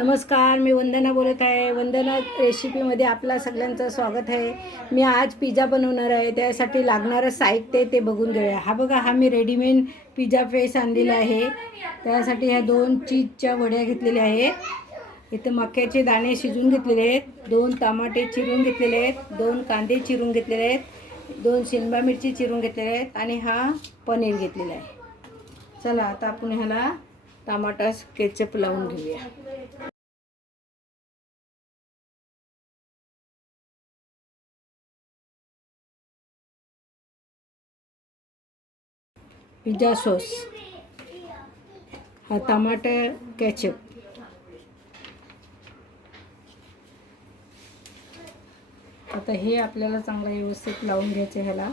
नमस्कार मी वंदना बोलत आहे. वंदना रेसिपीमध्ये आपला सगळ्यांचं स्वागत आहे. मी आज पिझ्झा बनवणार आहे. त्यासाठी लागणारं साहित्य ते बघून घेऊया. हा बघा हा मी रेडीमेड पिझ्झा फेस आणलेला आहे. त्यासाठी ह्या दोन चीजच्या वड्या घेतलेल्या आहेत. इथं मक्याचे दाणे शिजून घेतलेले आहेत. दोन टमाटे चिरून घेतलेले आहेत. दोन कांदे चिरून घेतलेले आहेत. दोन शिंबा मिरची चिरून घेतलेले आहेत. आणि हा पनीर घेतलेला आहे. चला आता आपण ह्याला टमाटा केचप लावून घेऊया. पिझ्झा सॉस हा टमाटे कॅचअप आता हे आपल्याला चांगलं व्यवस्थित लावून घ्यायचं ह्याला.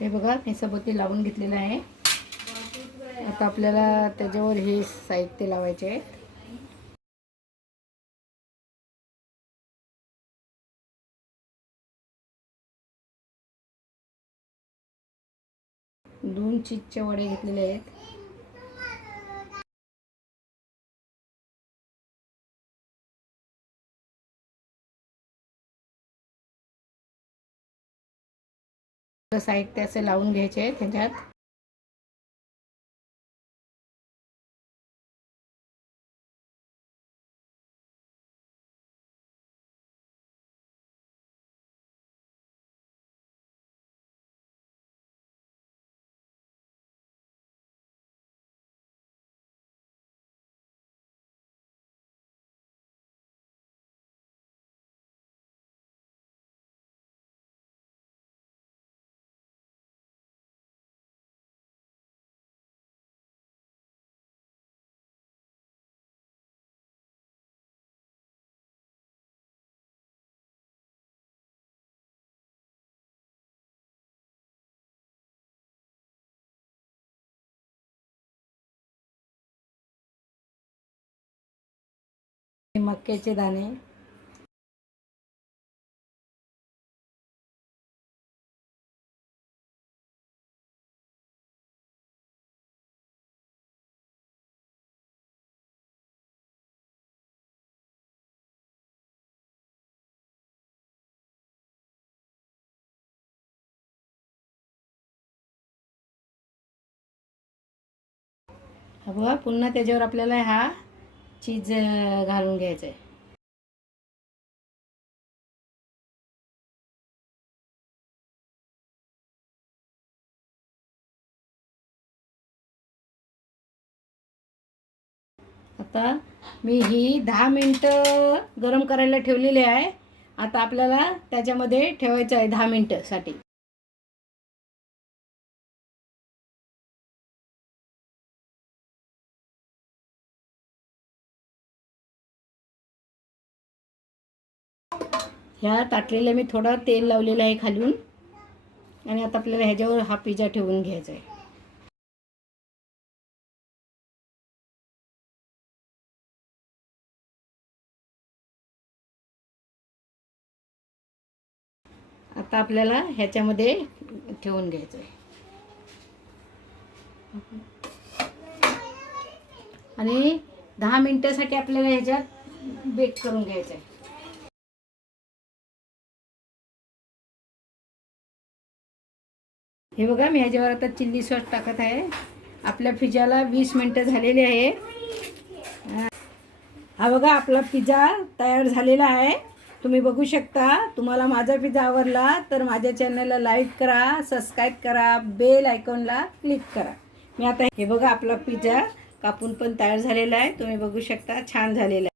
हे बघा मी सबोती लावून घेतलेलं आहे. आता आपल्याला त्याच्यावर हे साहित्य लावायचे आहे दोन चीजचे वडे घेतलेले आहेत. साहित्य असे लावून घ्यायचे आहे त्याच्यात मक्याचे दाणे. अगं बघा पुन्हा त्याच्यावर आपल्याला हा चीज घालून घ्यायचं आहे आता मी ही दहा मिनटं गरम करायला ठेवलेली आहे. आता आपल्याला त्याच्यामध्ये ठेवायचं आहे दहा मिनटंसाठी ह्या ताटलेलं मी थोडं तेल लावलेलं आहे खालून. आणि आता आपल्याला ह्याच्यावर हा पिझ्झा ठेवून घ्यायचा आहे. आता आपल्याला ह्याच्यामध्ये ठेवून घ्यायचं आहे. आणि दहा मिनटासाठी आपल्याला ह्याच्यात बेक करून घ्यायचं आहे. हे बघा मी ह्याच्यावर आता चिल्ली सॉस टाकत आहे. आपल्या पिझ्झाला वीस मिनटं झालेली आहे. हा बघा आपला पिझ्झा तयार झालेला आहे. तुम्ही बघू शकता तुम्हाला माझा पिझ्झा आवडला तर माझ्या चॅनलला लाईक करा सबस्क्राईब करा बेल आयकॉनला क्लिक करा. मी आता हे बघा आपला पिझ्झा कापून पण तयार झालेला आहे. तुम्ही बघू शकता छान झालेला आहे.